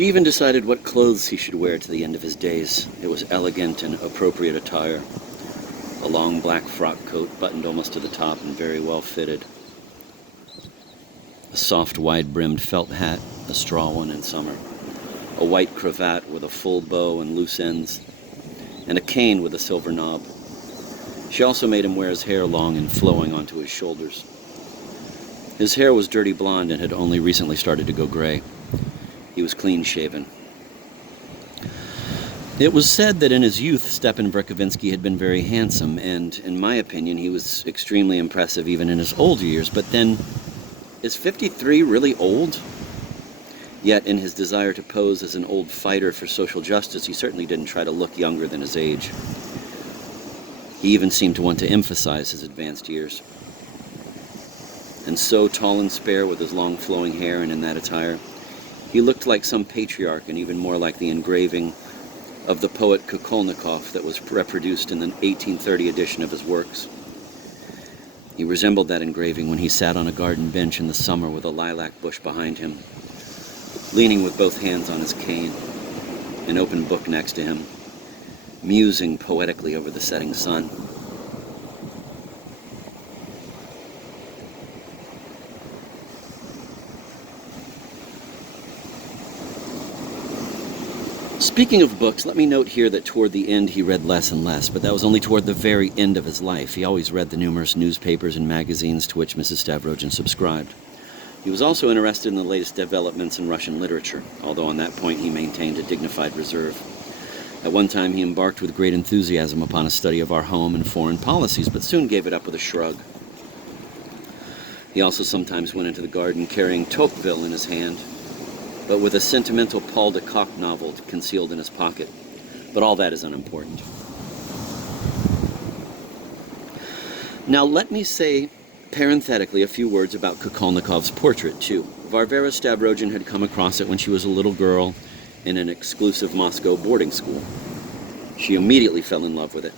She even decided what clothes he should wear to the end of his days. It was elegant and appropriate attire. A long black frock coat buttoned almost to the top and very well fitted. A soft, wide-brimmed felt hat, a straw one in summer. A white cravat with a full bow and loose ends, and a cane with a silver knob. She also made him wear his hair long and flowing onto his shoulders. His hair was dirty blonde and had only recently started to go gray. He was clean-shaven. It was said that in his youth, Stepan Verkovensky had been very handsome, and in my opinion, he was extremely impressive even in his older years. But then, is 53 really old? Yet, in his desire to pose as an old fighter for social justice, he certainly didn't try to look younger than his age. He even seemed to want to emphasize his advanced years. And so tall and spare with his long flowing hair and in that attire, he looked like some patriarch, and even more like the engraving of the poet Kukolnikov that was reproduced in the 1830 edition of his works. He resembled that engraving when he sat on a garden bench in the summer with a lilac bush behind him, leaning with both hands on his cane, an open book next to him, musing poetically over the setting sun. Speaking of books, let me note here that toward the end he read less and less, but that was only toward the very end of his life. He always read the numerous newspapers and magazines to which Mrs. Stavrogin subscribed. He was also interested in the latest developments in Russian literature, although on that point he maintained a dignified reserve. At one time he embarked with great enthusiasm upon a study of our home and foreign policies, but soon gave it up with a shrug. He also sometimes went into the garden carrying Tocqueville in his hand, but with a sentimental Paul de Kock novel concealed in his pocket. But all that is unimportant. Now let me say, parenthetically, a few words about Kukolnikov's portrait, too. Varvara Stavrogin had come across it when she was a little girl in an exclusive Moscow boarding school. She immediately fell in love with it.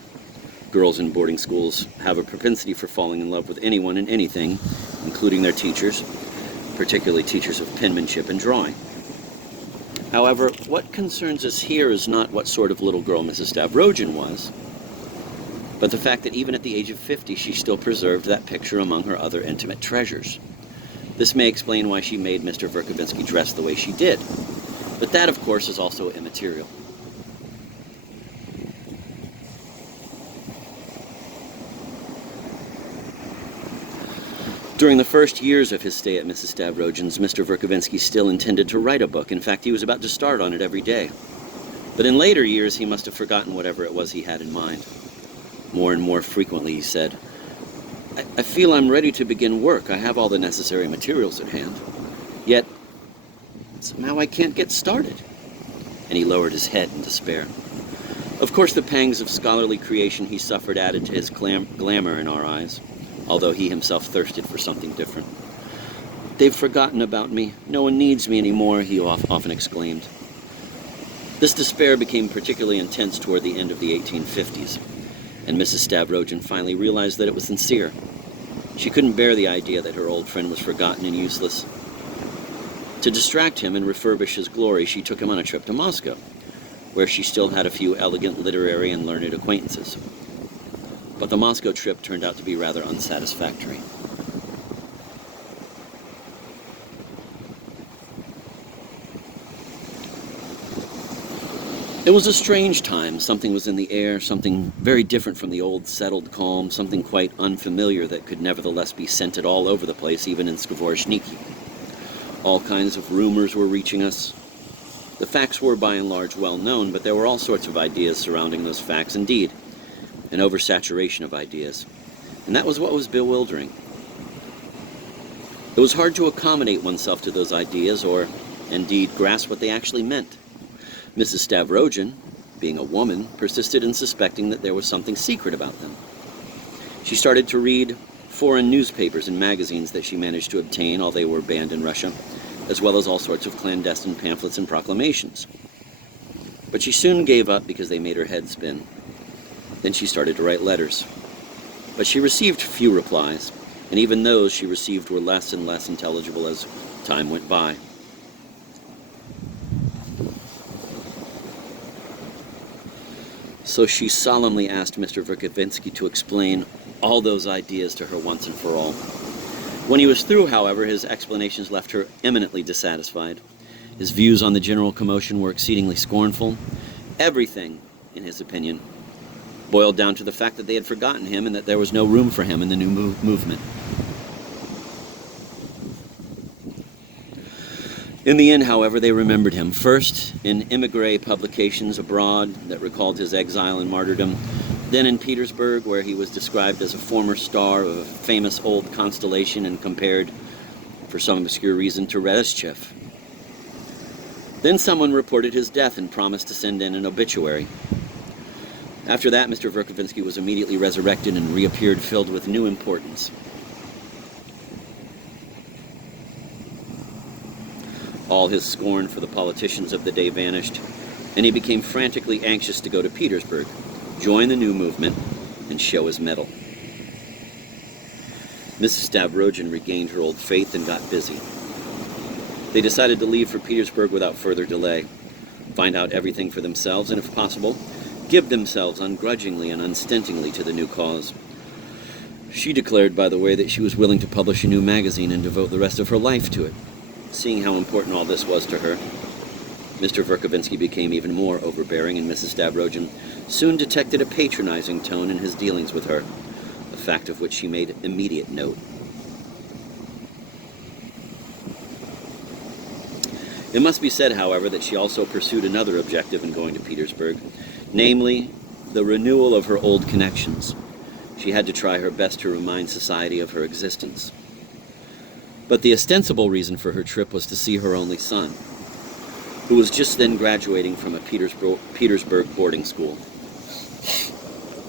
Girls in boarding schools have a propensity for falling in love with anyone and anything, including their teachers, particularly teachers of penmanship and drawing. However, what concerns us here is not what sort of little girl Mrs. Stavrogin was, but the fact that even at the age of 50, she still preserved that picture among her other intimate treasures. This may explain why she made Mr. Verkovensky dress the way she did, but that, of course, is also immaterial. During the first years of his stay at Mrs. Stavrogin's, Mr. Verkovensky still intended to write a book. In fact, he was about to start on it every day. But in later years, he must have forgotten whatever it was he had in mind. More and more frequently, he said, I feel I'm ready to begin work. I have all the necessary materials at hand. Yet, somehow I can't get started. And he lowered his head in despair. Of course, the pangs of scholarly creation he suffered added to his glamour in our eyes, although he himself thirsted for something different. They've forgotten about me. No one needs me anymore, he often exclaimed. This despair became particularly intense toward the end of the 1850s, and Mrs. Stavrogin finally realized that it was sincere. She couldn't bear the idea that her old friend was forgotten and useless. To distract him and refurbish his glory, she took him on a trip to Moscow, where she still had a few elegant literary and learned acquaintances. But the Moscow trip turned out to be rather unsatisfactory. It was a strange time. Something was in the air, something very different from the old settled calm, something quite unfamiliar that could nevertheless be scented all over the place, even in Skvoreshniki. All kinds of rumors were reaching us. The facts were by and large well known, but there were all sorts of ideas surrounding those facts. Indeed, an oversaturation of ideas. And that was what was bewildering. It was hard to accommodate oneself to those ideas or, indeed, grasp what they actually meant. Mrs. Stavrogin, being a woman, persisted in suspecting that there was something secret about them. She started to read foreign newspapers and magazines that she managed to obtain, although they were banned in Russia, as well as all sorts of clandestine pamphlets and proclamations. But she soon gave up because they made her head spin. Then she started to write letters. But she received few replies, and even those she received were less and less intelligible as time went by. So she solemnly asked Mr. Verkovensky to explain all those ideas to her once and for all. When he was through, however, his explanations left her eminently dissatisfied. His views on the general commotion were exceedingly scornful. Everything, in his opinion, boiled down to the fact that they had forgotten him and that there was no room for him in the new movement. In the end, however, they remembered him, first in émigré publications abroad that recalled his exile and martyrdom, then in Petersburg, where he was described as a former star of a famous old constellation and compared, for some obscure reason, to Radishchev. Then someone reported his death and promised to send in an obituary. After that, Mr. Verkovensky was immediately resurrected and reappeared filled with new importance. All his scorn for the politicians of the day vanished, and he became frantically anxious to go to Petersburg, join the new movement, and show his mettle. Mrs. Stavrogin regained her old faith and got busy. They decided to leave for Petersburg without further delay, find out everything for themselves, and if possible, give themselves ungrudgingly and unstintingly to the new cause. She declared, by the way, that she was willing to publish a new magazine and devote the rest of her life to it. Seeing how important all this was to her, Mr. Verkovensky became even more overbearing, and Mrs. Stavrogin soon detected a patronizing tone in his dealings with her, a fact of which she made immediate note. It must be said, however, that she also pursued another objective in going to Petersburg, namely, the renewal of her old connections. She had to try her best to remind society of her existence. But the ostensible reason for her trip was to see her only son, who was just then graduating from a Petersburg boarding school.